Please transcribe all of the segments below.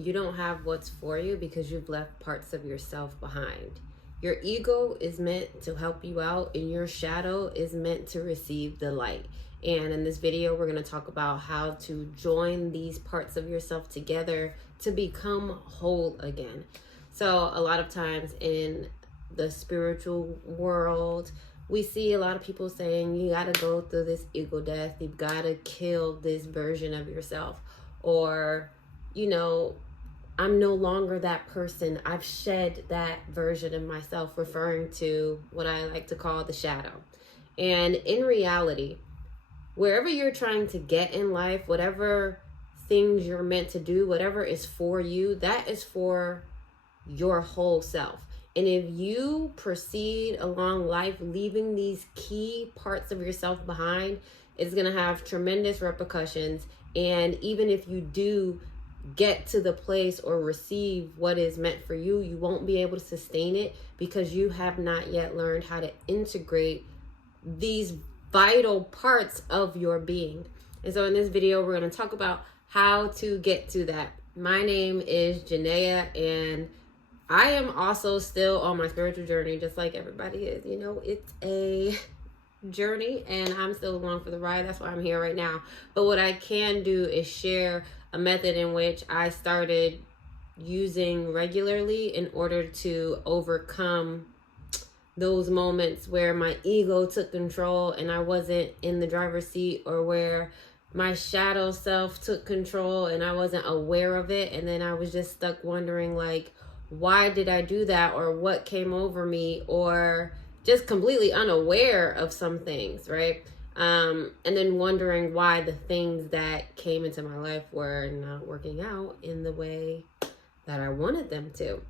you don't have what's for you because you've left parts of yourself behind. Your ego is meant to help you out, and your shadow is meant to receive the light. And in this video, we're going to talk about how to join these parts of yourself together to become whole again. So a lot of times in the spiritual world, we see a lot of people saying you got to go through this ego death. You've got to kill this version of yourself. Or, I'm no longer that person. I've shed that version of myself, referring to what I like to call the shadow. And in reality, wherever you're trying to get in life, whatever things you're meant to do, whatever is for you, that is for your whole self. And if you proceed along life leaving these key parts of yourself behind, it's going to have tremendous repercussions. And even if you do get to the place or receive what is meant for you, you won't be able to sustain it because you have not yet learned how to integrate these vital parts of your being. And so in this video, we're going to talk about how to get to that. My name is Janaea, and I am also still on my spiritual journey, just like everybody is. It's a journey, and I'm still along for the ride. That's why I'm here right now. But what I can do is share a method in which I started using regularly in order to overcome those moments where my ego took control and I wasn't in the driver's seat, or where my shadow self took control and I wasn't aware of it. And then I was just stuck wondering, like, why did I do that, or what came over me, or just completely unaware of some things, right? And then wondering why the things that came into my life were not working out in the way that I wanted them to.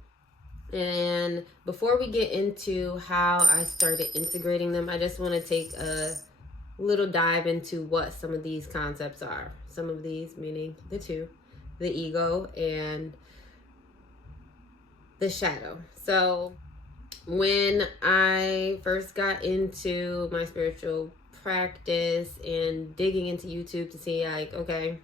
And before we get into how I started integrating them, I just want to take a little dive into what some of these concepts are. Some of these meaning the two, the ego and the shadow. So when I first got into my spiritual practice and digging into YouTube to see, like, okay,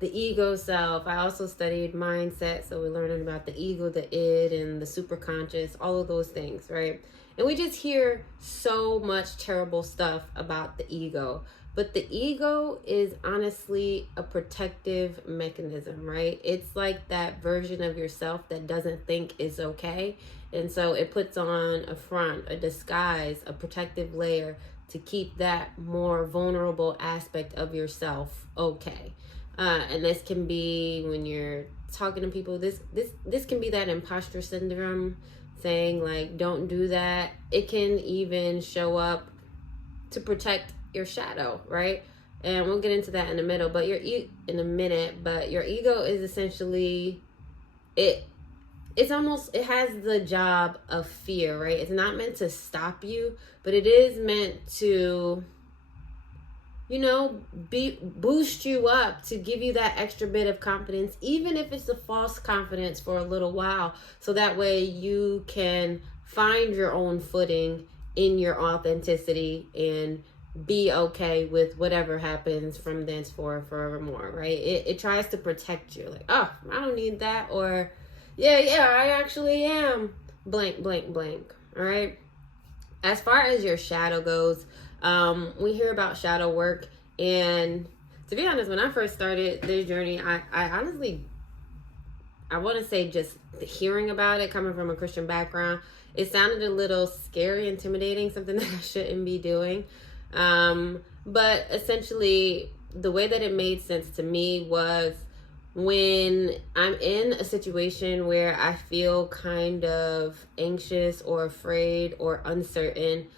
the ego self, I also studied mindset. So we're learning about the ego, the id, and the superconscious, all of those things, right? And we just hear so much terrible stuff about the ego. But the ego is honestly a protective mechanism, right? It's like that version of yourself that doesn't think is okay. And so it puts on a front, a disguise, a protective layer to keep that more vulnerable aspect of yourself okay. And this can be when you're talking to people. This can be that imposter syndrome, saying like, don't do that. It can even show up to protect your shadow, right? And we'll get into that in a minute. But your ego is essentially it has the job of fear, right? It's not meant to stop you, but it is meant to boost you up, to give you that extra bit of confidence, even if it's a false confidence for a little while, so that way you can find your own footing in your authenticity and be okay with whatever happens from thenceforth forevermore, right? It tries to protect you, like, oh, I don't need that, or yeah, I actually am blank, blank, blank. All right. As far as your shadow goes, we hear about shadow work, and to be honest, when I first started this journey, I honestly, I want to say, just hearing about it, coming from a Christian background, it sounded a little scary, intimidating, something that I shouldn't be doing. But essentially, the way that it made sense to me was when I'm in a situation where I feel kind of anxious or afraid or uncertain,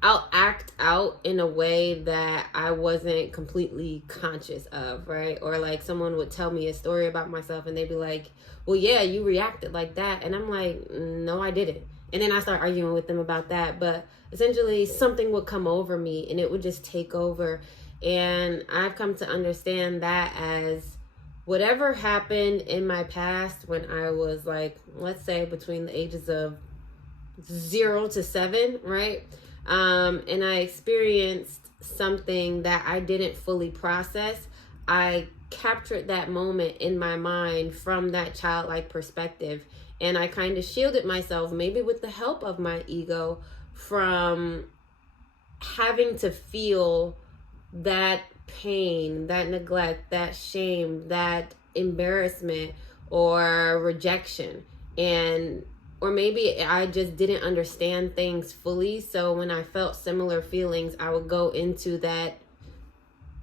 I'll act out in a way that I wasn't completely conscious of, right? Or like someone would tell me a story about myself and they'd be like, well, yeah, you reacted like that. And I'm like, no, I didn't. And then I start arguing with them about that. But essentially something would come over me and it would just take over. And I've come to understand that as whatever happened in my past when I was like, let's say between the ages of 0 to 7, right? And I experienced something that I didn't fully process. I captured that moment in my mind from that childlike perspective. And I kind of shielded myself, maybe with the help of my ego, from having to feel that pain, that neglect, that shame, that embarrassment or rejection. And or maybe I just didn't understand things fully. So when I felt similar feelings, I would go into that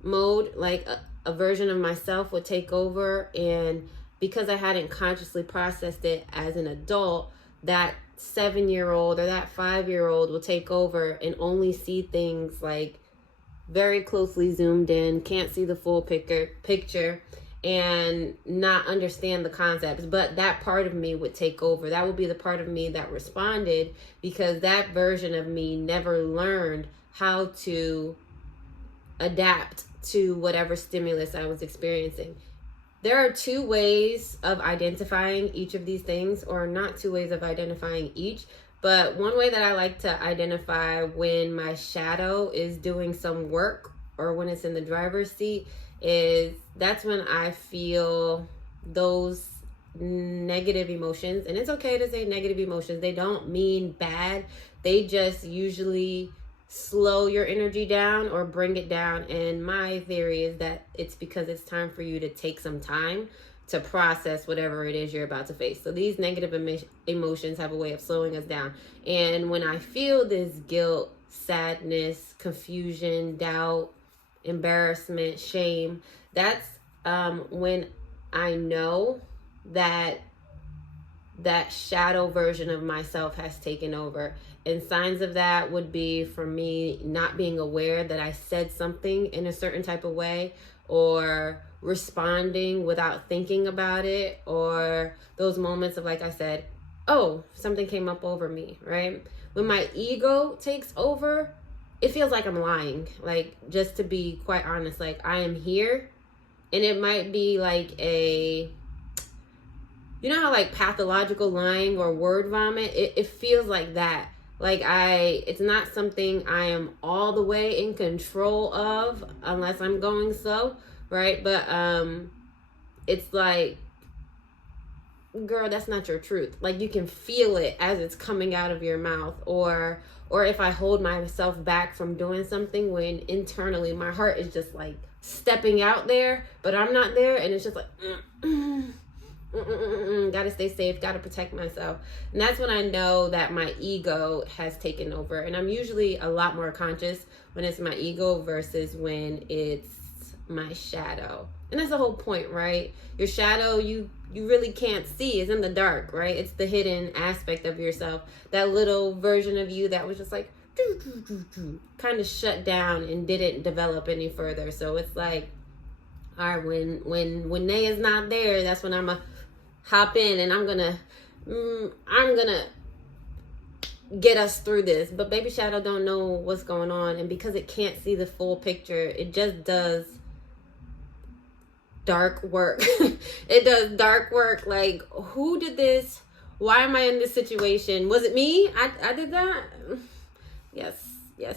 mode, like a version of myself would take over. And because I hadn't consciously processed it as an adult, that 7-year-old or that 5-year-old will take over and only see things like very closely zoomed in, can't see the full picture and not understand the concepts. But that part of me would take over. That would be the part of me that responded, because that version of me never learned how to adapt to whatever stimulus I was experiencing. There are 2 ways of identifying each of these things, or not 2 ways of identifying each, but one way that I like to identify when my shadow is doing some work, or when it's in the driver's seat, is that's when I feel those negative emotions. And it's okay to say negative emotions. They don't mean bad. They just usually slow your energy down or bring it down. And my theory is that it's because it's time for you to take some time to process whatever it is you're about to face. So these negative emotions have a way of slowing us down. And when I feel this guilt, sadness, confusion, doubt, embarrassment, shame, that's when I know that that shadow version of myself has taken over. And signs of that would be, for me, not being aware that I said something in a certain type of way, or responding without thinking about it, or those moments of, like I said, oh, something came up over me, right? When my ego takes over, it feels like I'm lying. Like, just to be quite honest, like I am here, and it might be like you know how like pathological lying or word vomit, it feels like that. Like it's not something I am all the way in control of unless I'm going slow, right? But it's like, girl, that's not your truth. Like, you can feel it as it's coming out of your mouth. Or if I hold myself back from doing something when internally my heart is just like stepping out there, but I'm not there, and it's just like gotta stay safe, gotta protect myself. And that's when I know that my ego has taken over. And I'm usually a lot more conscious when it's my ego versus when it's my shadow. And that's the whole point, right? Your shadow, you really can't see. It's in the dark, right? It's the hidden aspect of yourself, that little version of you that was just like kind of shut down and didn't develop any further. So it's like, all right, when they is not there, that's when I'm a hop in, and I'm gonna get us through this. But baby shadow don't know what's going on, and because it can't see the full picture, it just does dark work. It does dark work. Like, who did this? Why am I in this situation? Was it me? I did that? Yes,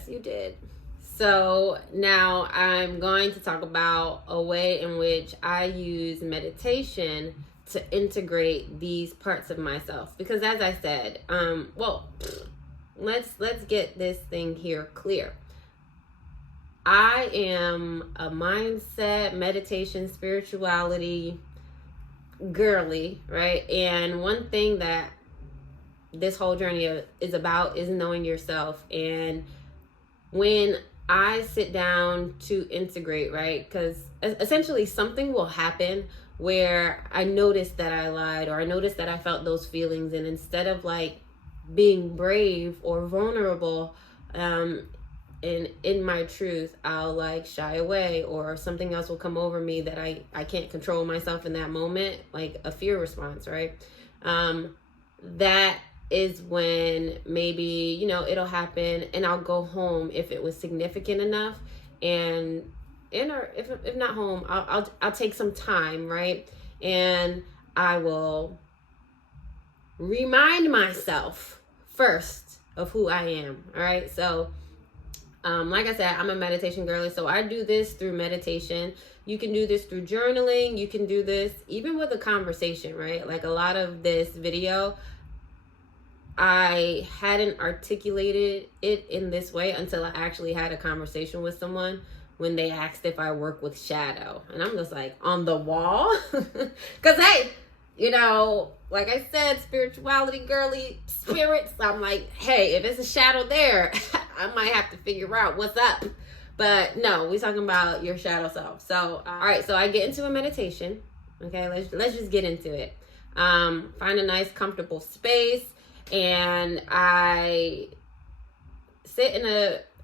you did. So now I'm going to talk about a way in which I use meditation to integrate these parts of myself. Because as I said, let's get this thing here clear. I am a mindset, meditation, spirituality girly, right? And one thing that this whole journey is about is knowing yourself. And when I sit down to integrate, right? Because essentially something will happen where I noticed that I lied, or I noticed that I felt those feelings, and instead of like being brave or vulnerable in my truth, I'll like shy away, or something else will come over me that I can't control myself in that moment, like a fear response, right? That is when maybe, it'll happen, and I'll go home if it was significant enough, and or if not home, I'll take some time, right? And I will remind myself first of who I am. All right. So Like I said, I'm a meditation girly, so I do this through meditation. You can do this through journaling. You can do this even with a conversation, right? Like a lot of this video, I hadn't articulated it in this way until I actually had a conversation with someone when they asked if I work with shadow. And I'm just like, on the wall? Because, hey, you know, like I said, spirituality, girly spirits. I'm like, hey, if it's a shadow there, I might have to figure out what's up. But no, we're talking about your shadow self. So, all right, so I get into a meditation. Okay, let's just get into it. Find a nice, comfortable space. And I sit in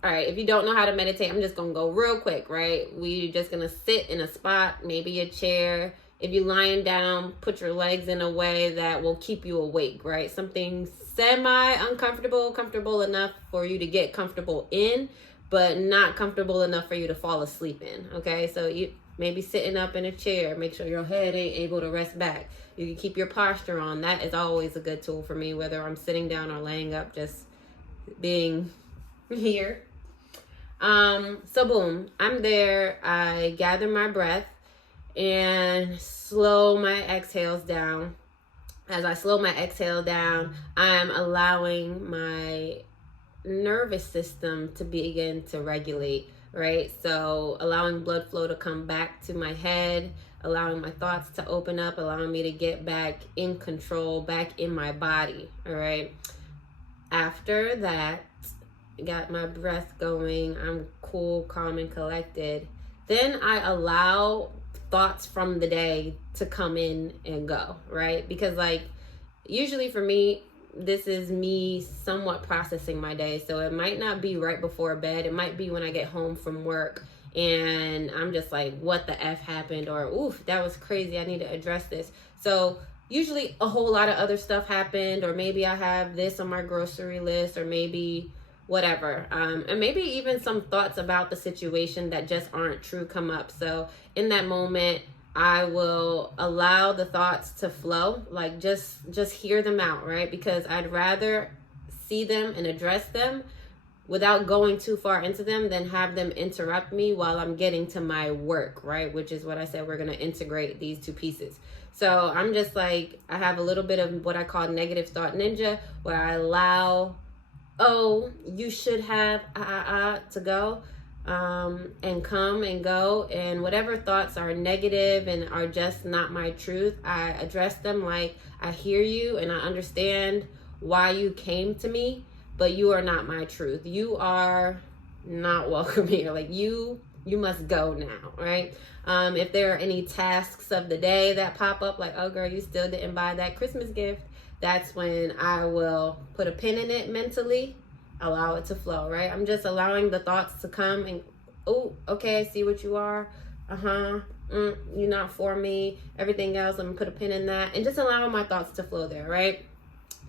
all right, if you don't know how to meditate, I'm just going to go real quick, right? We're just going to sit in a spot, maybe a chair. If you're lying down, put your legs in a way that will keep you awake, right? Something semi-uncomfortable, comfortable enough for you to get comfortable in, but not comfortable enough for you to fall asleep in, okay? So you maybe sitting up in a chair, make sure your head ain't able to rest back. You can keep your posture on. That is always a good tool for me, whether I'm sitting down or laying up, just being here. So boom, I'm there. I gather my breath and slow my exhales down. As I slow my exhale down, I'm allowing my nervous system to begin to regulate, right? So allowing blood flow to come back to my head, allowing my thoughts to open up, allowing me to get back in control, back in my body, all right? After that, got my breath going, I'm cool, calm, and collected. Then I allow thoughts from the day to come in and go, right? Because like, usually for me, this is me somewhat processing my day. So it might not be right before bed. It might be when I get home from work and I'm just like, what the F happened? Or, oof, that was crazy. I need to address this. So usually a whole lot of other stuff happened, or maybe I have this on my grocery list, or maybe whatever. And maybe even some thoughts about the situation that just aren't true come up. So in that moment, I will allow the thoughts to flow, like just hear them out, right? Because I'd rather see them and address them without going too far into them than have them interrupt me while I'm getting to my work, right? Which is what I said, we're going to integrate these two pieces. So I'm just like, I have a little bit of what I call negative thought ninja, where I allow, oh, you should have to go. And come and go, and whatever thoughts are negative and are just not my truth, I address them like, I hear you and I understand why you came to me, but you are not my truth. You are not welcome here. Like you must go now, right? If there are any tasks of the day that pop up, like, oh girl, you still didn't buy that Christmas gift, that's when I will put a pin in it mentally, allow it to flow, right? I'm just allowing the thoughts to come and, oh, okay, I see what you are. You're not for me. Everything else, I'm gonna put a pin in that, and just allowing my thoughts to flow there, right?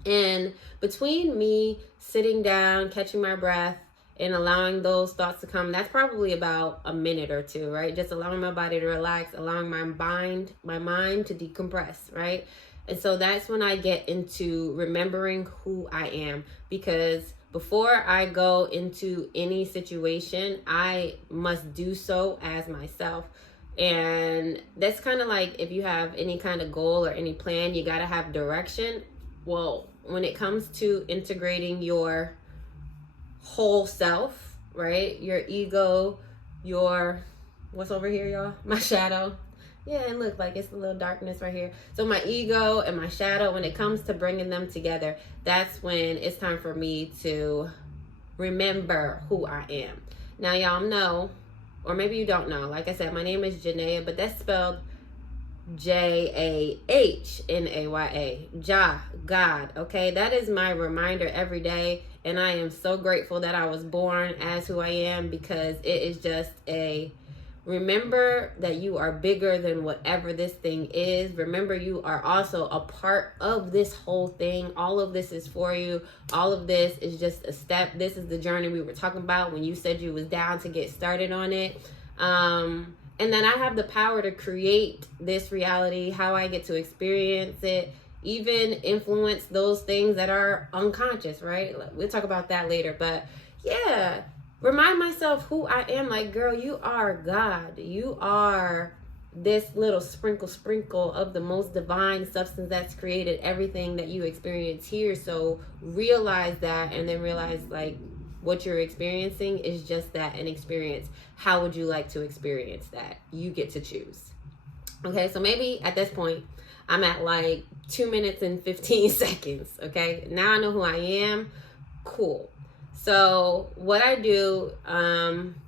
And between me sitting down, catching my breath, and allowing those thoughts to come, that's probably about a minute or two, right? Just allowing my body to relax, allowing my mind to decompress, right? And so that's when I get into remembering who I am, because before I go into any situation, I must do so as myself. And that's kind of like if you have any kind of goal or any plan, you got to have direction. Well, when it comes to integrating your whole self, right? Your ego, what's over here, y'all? My shadow. Yeah, and look, like it's a little darkness right here. So my ego and my shadow, when it comes to bringing them together, that's when it's time for me to remember who I am. Now, y'all know, or maybe you don't know, like I said, my name is Janaea, but that's spelled Jahnaya. Jah, God, okay? That is my reminder every day, and I am so grateful that I was born as who I am, because it is just remember that you are bigger than whatever this thing is. Remember, you are also a part of this whole thing. All of this is for you. All of this is just a step. This is the journey we were talking about when you said you was down to get started on it. And then I have the power to create this reality, how I get to experience it, even influence those things that are unconscious, right? We'll talk about that later. But yeah, remind myself who I am. Like, girl, you are God. You are this little sprinkle of the most divine substance that's created everything that you experience here. So realize that, and then realize like what you're experiencing is just that, an experience. How would you like to experience that? You get to choose. Okay, so maybe at this point I'm at like 2 minutes and 15 seconds. Okay, now I know who I am. Cool. So what I do,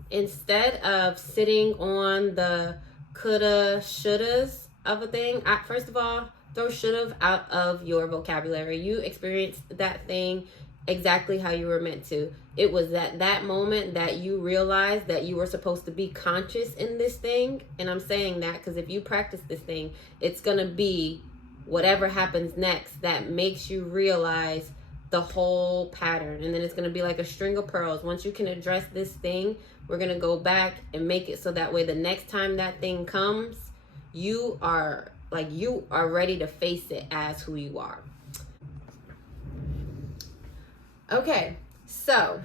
instead of sitting on the coulda, shouldas of a thing, first of all, throw should've out of your vocabulary. You experienced that thing exactly how you were meant to. It was at that moment that you realized that you were supposed to be conscious in this thing. And I'm saying that because if you practice this thing, it's going to be whatever happens next that makes you realize the whole pattern. And then it's going to be like a string of pearls. Once you can address this thing, we're going to go back and make it so that way the next time that thing comes, you are ready to face it as who you are. Okay, so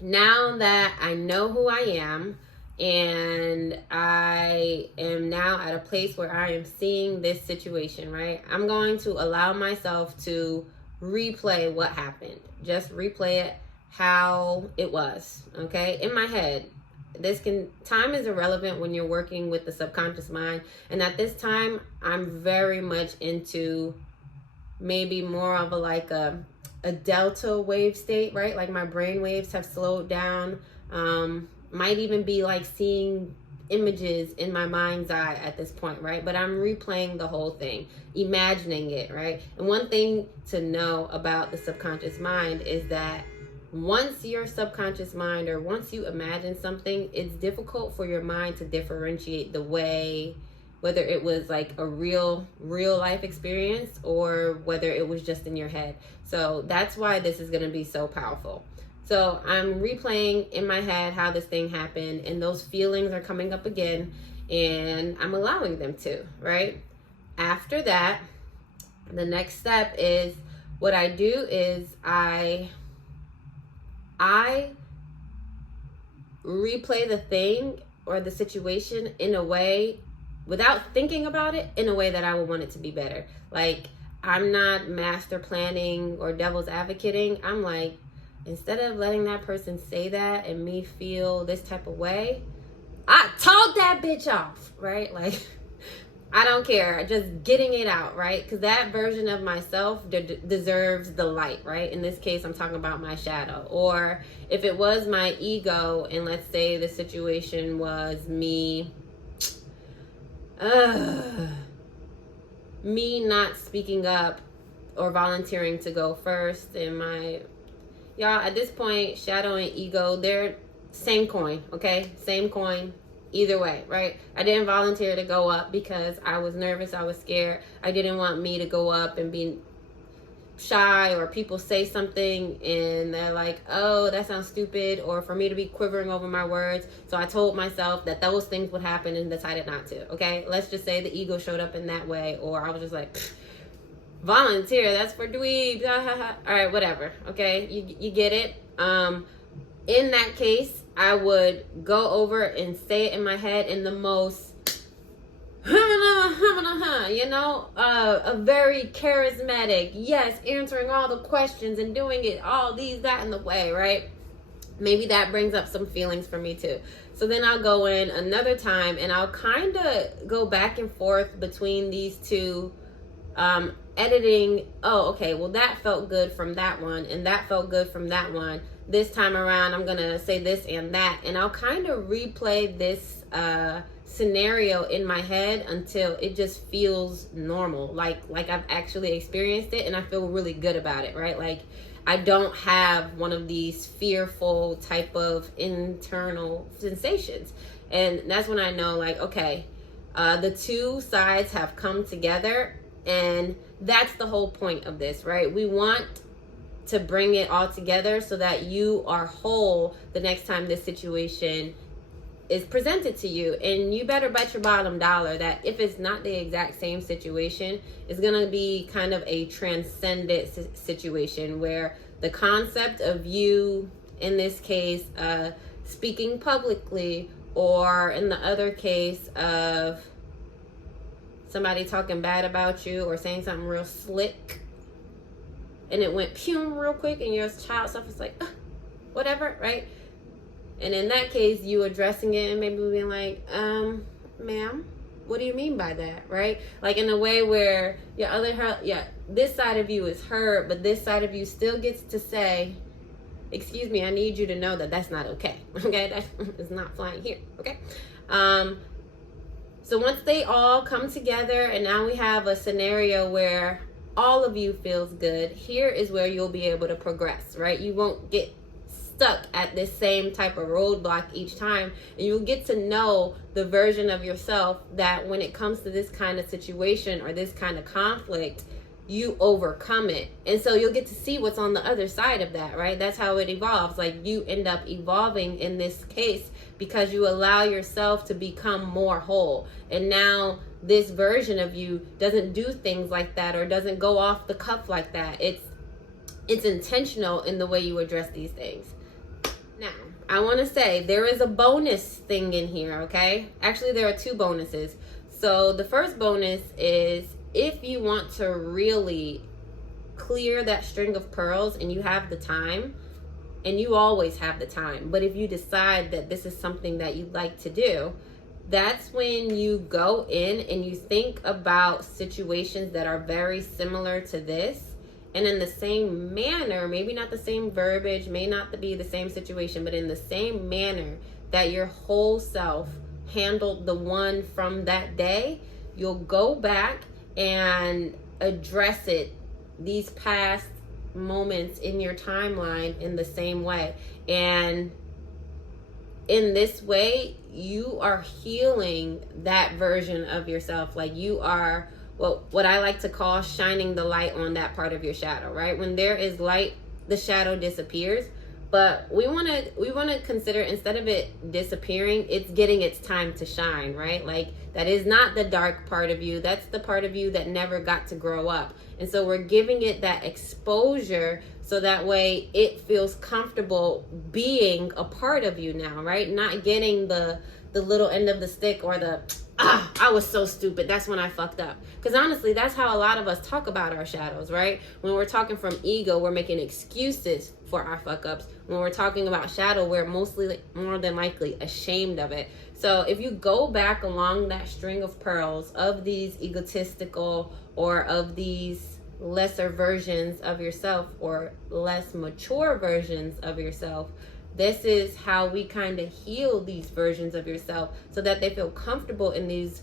now that I know who I am, and I am now at a place where I am seeing this situation, right? I'm going to allow myself to replay what happened. Just replay it how it was, okay? In my head. Time is irrelevant when you're working with the subconscious mind. And at this time, I'm very much into maybe more of a delta wave state, right? Like my brain waves have slowed down. Might even be like seeing images in my mind's eye at this point, right? But I'm replaying the whole thing, imagining it, right? And one thing to know about the subconscious mind is that once your subconscious mind, or once you imagine something, it's difficult for your mind to differentiate the way, whether it was like a real life experience or whether it was just in your head. So that's why this is going to be so powerful. So I'm replaying in my head how this thing happened, and those feelings are coming up again, and I'm allowing them to, right? After that, the next step is what I do is I replay the thing or the situation in a way, without thinking about it, in a way that I would want it to be better. Like, I'm not master planning or devil's advocating. I'm like, instead of letting that person say that and me feel this type of way, I told that bitch off, right? Like, I don't care. Just getting it out, right? Because that version of myself deserves the light, right? In this case, I'm talking about my shadow. Or if it was my ego, and let's say the situation was me not speaking up or volunteering to go first, and y'all, at this point, shadow and ego, they're same coin, okay? Same coin, either way, right? I didn't volunteer to go up because I was nervous, I was scared. I didn't want me to go up and be shy, or people say something and they're like, oh, that sounds stupid, or for me to be quivering over my words. So I told myself that those things would happen and decided not to, okay? Let's just say the ego showed up in that way, or I was just like, volunteer, that's for dweebs, all right, whatever, okay? You get it. In that case, I would go over and say it in my head in the most a very charismatic, yes, answering all the questions and doing it all these, that, and the way, right? Maybe that brings up some feelings for me too. So then I'll go in another time and I'll kind of go back and forth between these two, editing. Oh, okay, well, that felt good from that one, and that felt good from that one. This time around, I'm gonna say this and that, and I'll kind of replay this scenario in my head until it just feels normal, like I've actually experienced it and I feel really good about it, right? Like I don't have one of these fearful type of internal sensations. And that's when I know, like, okay, the two sides have come together, and that's the whole point of this, right? We want to bring it all together so that you are whole the next time this situation is presented to you. And you better bet your bottom dollar that if it's not the exact same situation, it's going to be kind of a transcendent situation where the concept of you In this case, speaking publicly, or in the other case of somebody talking bad about you or saying something real slick and it went pew real quick and your child self is like, whatever, right? And in that case, you addressing it and maybe being like, ma'am, what do you mean by that, right? Like in a way where your this side of you is hurt, but this side of you still gets to say, excuse me, I need you to know that that's not okay. Okay, that is not flying here. Okay. So once they all come together and now we have a scenario where all of you feels good, here is where you'll be able to progress, right? You won't get stuck at this same type of roadblock each time, and you'll get to know the version of yourself that when it comes to this kind of situation or this kind of conflict, you overcome it. And so you'll get to see what's on the other side of that, right? That's how it evolves. Like you end up evolving in this case because you allow yourself to become more whole. And now this version of you doesn't do things like that or doesn't go off the cuff like that. It's intentional in the way you address these things. Now, I want to say there is a bonus thing in here, okay? Actually, there are two bonuses. So the first bonus is if you want to really clear that string of pearls and you have the time, and you always have the time, but if you decide that this is something that you'd like to do, that's when you go in and you think about situations that are very similar to this. And in the same manner, maybe not the same verbiage, may not be the same situation, but in the same manner that your whole self handled the one from that day, you'll go back and address it, these past moments in your timeline in the same way. And in this way, you are healing that version of yourself. Like you are what I like to call shining the light on that part of your shadow, right? When there is light, the shadow disappears. But we want to consider, instead of it disappearing, it's getting its time to shine, right? Like that is not the dark part of you. That's the part of you that never got to grow up. And so we're giving it that exposure so that way it feels comfortable being a part of you now, right? Not getting the little end of the stick or the, I was so stupid, that's when I fucked up. Because honestly, that's how a lot of us talk about our shadows, right? When we're talking from ego, we're making excuses for our fuck ups. When we're talking about shadow, we're mostly, more than likely, ashamed of it. So if you go back along that string of pearls of these egotistical or of these lesser versions of yourself or less mature versions of yourself, this is how we kind of heal these versions of yourself so that they feel comfortable in these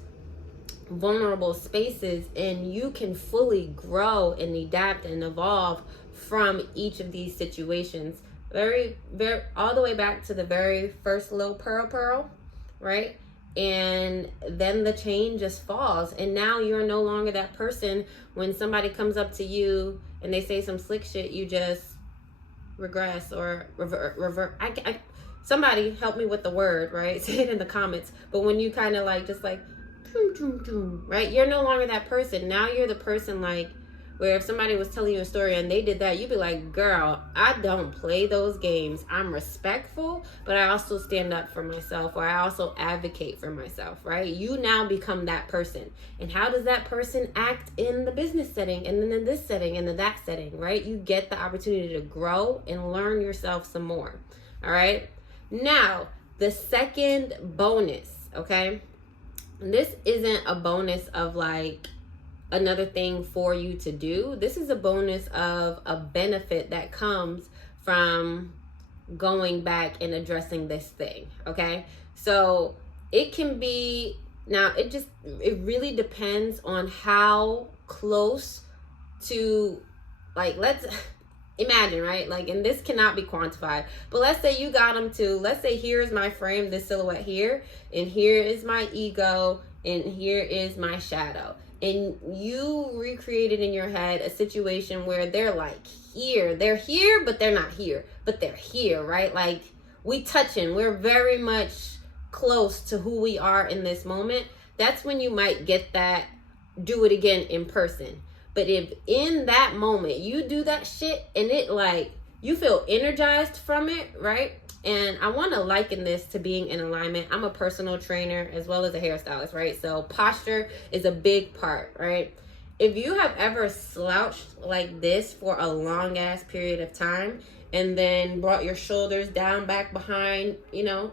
vulnerable spaces and you can fully grow and adapt and evolve from each of these situations. Very, all the way back to the very first little pearl, right? And then the chain just falls. And now you're no longer that person when somebody comes up to you and they say some slick shit, you just regress or revert. Somebody help me with the word, right? Say it in the comments. But when you kind of like, just like, right? You're no longer that person. Now you're the person like, where if somebody was telling you a story and they did that, you'd be like, girl, I don't play those games. I'm respectful, but I also stand up for myself, or I also advocate for myself, right? You now become that person. And how does that person act in the business setting, and then in this setting, and in that setting, right? You get the opportunity to grow and learn yourself some more, all right? Now, the second bonus, okay? This isn't a bonus of like, another thing for you to do. This is a bonus of a benefit that comes from going back and addressing this thing, okay? So it can be, now it really depends on how close to, like, let's imagine, right? Like, and this cannot be quantified, but let's say you got them to, let's say here's my frame, this silhouette here, and here is my ego, and here is my shadow. And you recreated in your head a situation where they're like here. They're here, but they're not here. But they're here, right? Like we touching. We're very much close to who we are in this moment. That's when you might get that, do it again in person. But if in that moment you do that shit and it like you feel energized from it, right? And I want to liken this to being in alignment. I'm a personal trainer as well as a hairstylist, right? So posture is a big part, right? If you have ever slouched like this for a long ass period of time and then brought your shoulders down back behind,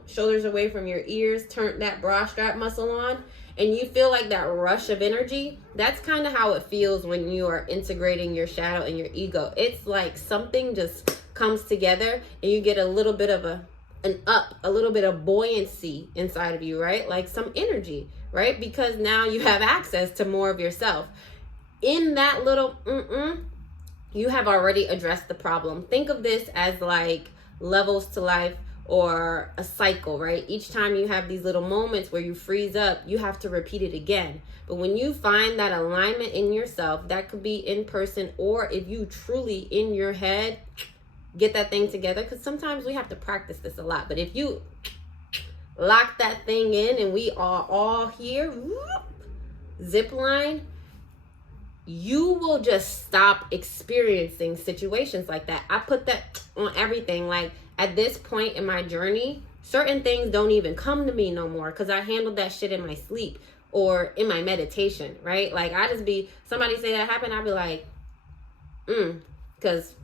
shoulders away from your ears, turned that bra strap muscle on, and you feel like that rush of energy, that's kind of how it feels when you are integrating your shadow and your ego. It's like something just comes together and you get a little bit of a little bit of buoyancy inside of you, right? Like some energy, right? Because now you have access to more of yourself. In that little you have already addressed the problem. Think of this as like levels to life or a cycle, right? Each time you have these little moments where you freeze up, you have to repeat it again. But when you find that alignment in yourself, that could be in person, or if you truly in your head get that thing together, because sometimes we have to practice this a lot. But if you lock that thing in and we are all here, zip line, you will just stop experiencing situations like that. I put that on everything. Like at this point in my journey, certain things don't even come to me no more because I handled that shit in my sleep or in my meditation, right? Like I just be, somebody say that happened, I'd be like, because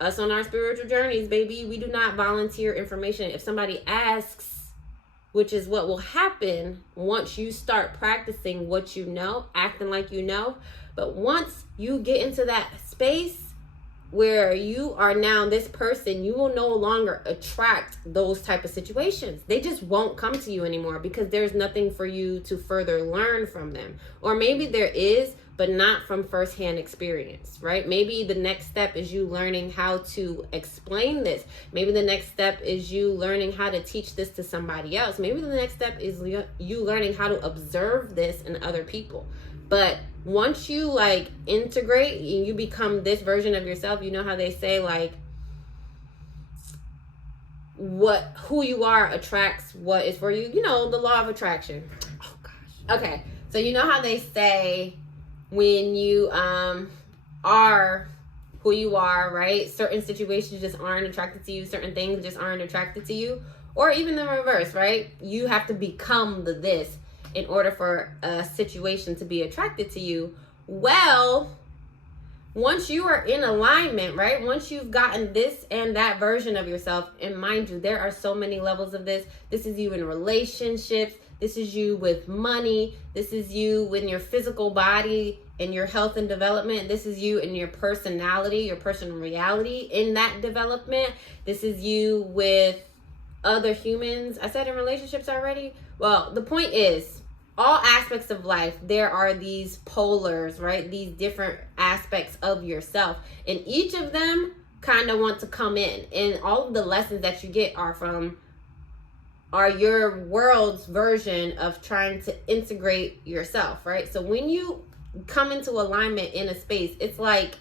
us on our spiritual journeys, baby, we do not volunteer information. If somebody asks, which is what will happen once you start practicing what you know, acting like you know. But once you get into that space where you are now this person, you will no longer attract those type of situations. They just won't come to you anymore because there's nothing for you to further learn from them. Or maybe there is, but not from firsthand experience, right? Maybe the next step is you learning how to explain this. Maybe the next step is you learning how to teach this to somebody else. Maybe the next step is you learning how to observe this in other people. But once you like integrate and you become this version of yourself, you know how they say like who you are attracts what is for you. You know, the law of attraction. Oh gosh. Okay. So you know how they say when you are who you are, right? Certain situations just aren't attracted to you. Certain things just aren't attracted to you. Or even the reverse, right? You have to become the this in order for a situation to be attracted to you. Well, once you are in alignment, right? Once you've gotten this and that version of yourself, and mind you, there are so many levels of this. This is you in relationships. This is you with money. This is you with your physical body and your health and development. This is you in your personality, your personal reality in that development. This is you with other humans. I said in relationships already. Well, the point is, all aspects of life, there are these polars, right? These different aspects of yourself. And each of them kind of want to come in. And all of the lessons that you get are your world's version of trying to integrate yourself, right? So when you come into alignment in a space, it's like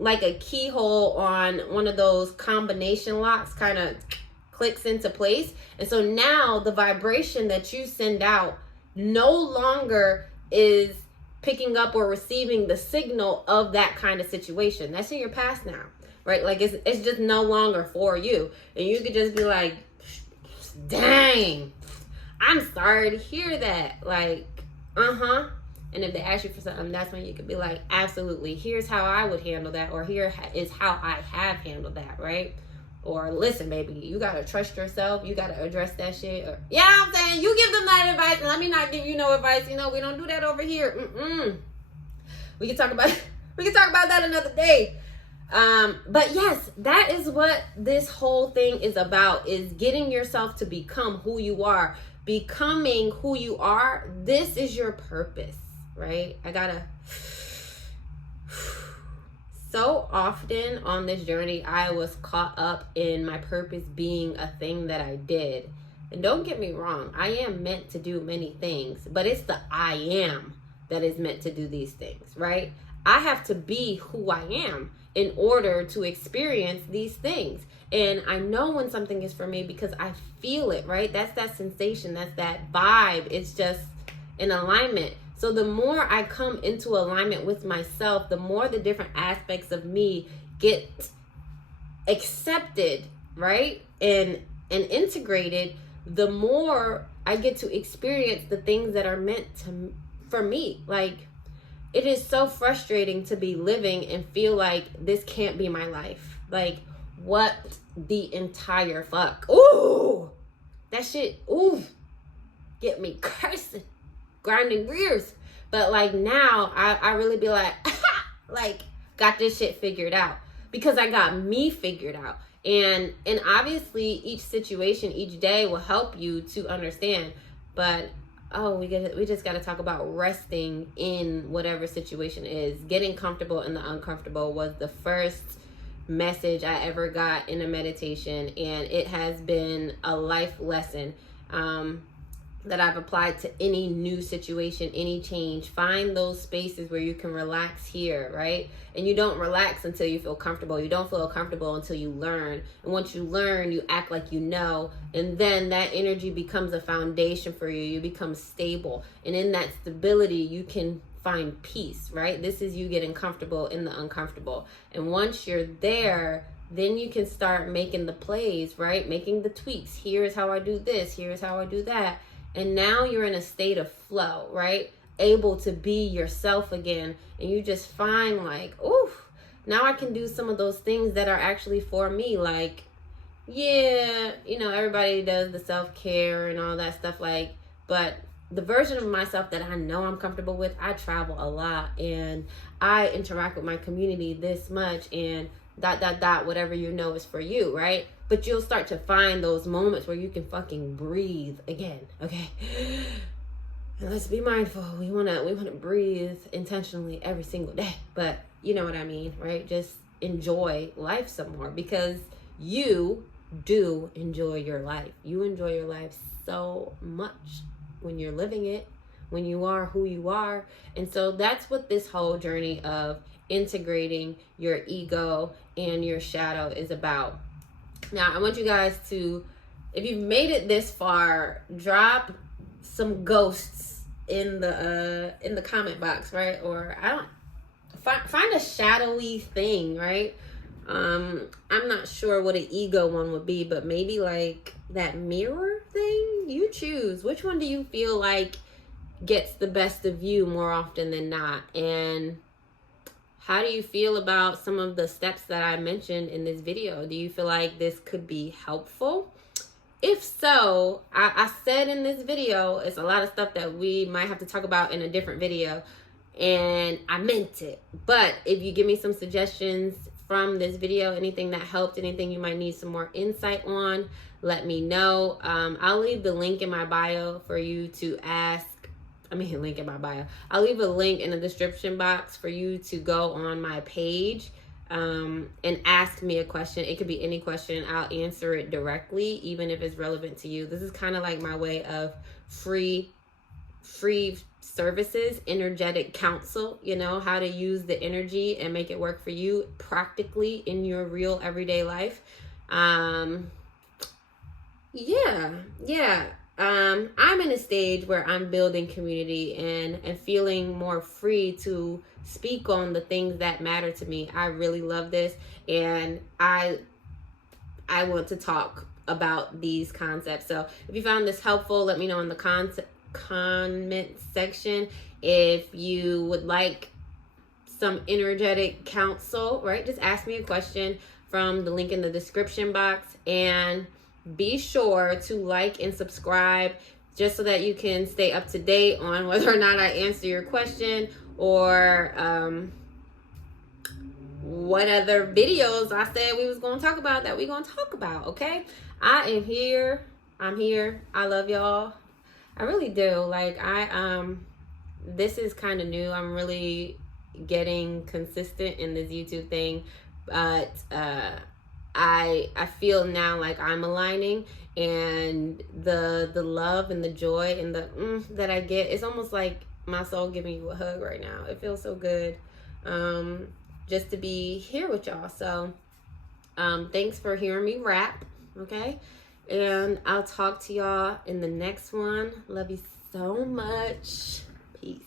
a keyhole on one of those combination locks kind of clicks into place. And so now the vibration that you send out no longer is picking up or receiving the signal of that kind of situation. That's in your past now, right? Like it's just no longer for you. And you could just be like, dang, I'm sorry to hear that. Like, and if they ask you for something, that's when you could be like, absolutely, here's how I would handle that, or here is how I have handled that, right? Or listen, baby, you gotta trust yourself. You gotta address that shit. Or, you know what I'm saying? You give them that advice. Let me not give you no advice. You know, we don't do that over here. We can talk about that another day. But yes, that is what this whole thing is about, is getting yourself to become who you are. Becoming who you are, this is your purpose, right? So often on this journey, I was caught up in my purpose being a thing that I did. And don't get me wrong, I am meant to do many things, but it's the I am that is meant to do these things, right? I have to be who I am in order to experience these things. And I know when something is for me because I feel it, right? That's that sensation, that's that vibe. It's just in alignment. So the more I come into alignment with myself, the more the different aspects of me get accepted, right, and integrated, the more I get to experience the things that are meant for me. Like, it is so frustrating to be living and feel like this can't be my life. Like, what the entire fuck? Ooh, that shit, ooh, get me cursing, grinding gears. But like now, I really be like, like, got this shit figured out, because I got me figured out. And obviously each situation, each day will help you to understand. But we just got to talk about resting in whatever situation is. Getting comfortable in the uncomfortable was the first message I ever got in a meditation, and it has been a life lesson that I've applied to any new situation, any change. Find those spaces where you can relax here, right? And you don't relax until you feel comfortable. You don't feel comfortable until you learn. And once you learn, you act like you know. And then that energy becomes a foundation for you. You become stable. And in that stability, you can find peace, right? This is you getting comfortable in the uncomfortable. And once you're there, then you can start making the plays, right? Making the tweaks. Here's how I do this. Here's how I do that. And now you're in a state of flow, right? Able to be yourself again. And you just find like, oof, now I can do some of those things that are actually for me. Like, yeah, you know, everybody does the self-care and all that stuff. Like, but the version of myself that I know I'm comfortable with, I travel a lot and I interact with my community this much, and ... whatever you know is for you, right? But you'll start to find those moments where you can fucking breathe again, okay? And let's be mindful. We wanna breathe intentionally every single day, but you know what I mean, right? Just enjoy life some more, because you do enjoy your life. You enjoy your life so much when you're living it, when you are who you are. And so that's what this whole journey of integrating your ego and your shadow is about. Now, I want you guys to, if you've made it this far, drop some ghosts in the comment box, right? Or find a shadowy thing, right? I'm not sure what an ego one would be, but maybe like that mirror thing. You choose. Which one do you feel like gets the best of you more often than not? And how do you feel about some of the steps that I mentioned in this video? Do you feel like this could be helpful? If so, I said in this video, it's a lot of stuff that we might have to talk about in a different video, and I meant it. But if you give me some suggestions from this video, anything that helped, anything you might need some more insight on, let me know. I'll leave the link in my bio for you to ask. Link in my bio. I'll leave a link in the description box for you to go on my page and ask me a question. It could be any question. I'll answer it directly, even if it's relevant to you. This is kind of like my way of free services, energetic counsel, you know, how to use the energy and make it work for you practically in your real everyday life. I'm in a stage where I'm building community and feeling more free to speak on the things that matter to me. I really love this, and I want to talk about these concepts. So if you found this helpful, let me know in the comment section. If you would like some energetic counsel, right, just ask me a question from the link in the description box, and be sure to like and subscribe just so that you can stay up to date on whether or not I answer your question, or what other videos I said we was going to talk about that we going to talk about, okay? I am here. I'm here. I love y'all. I really do. Like, this is kind of new. I'm really getting consistent in this YouTube thing, but I feel now like I'm aligning, and the love and the joy and the that I get, it's almost like my soul giving you a hug right now. It feels so good just to be here with y'all. So thanks for hearing me rap, okay? And I'll talk to y'all in the next one. Love you so much. Peace.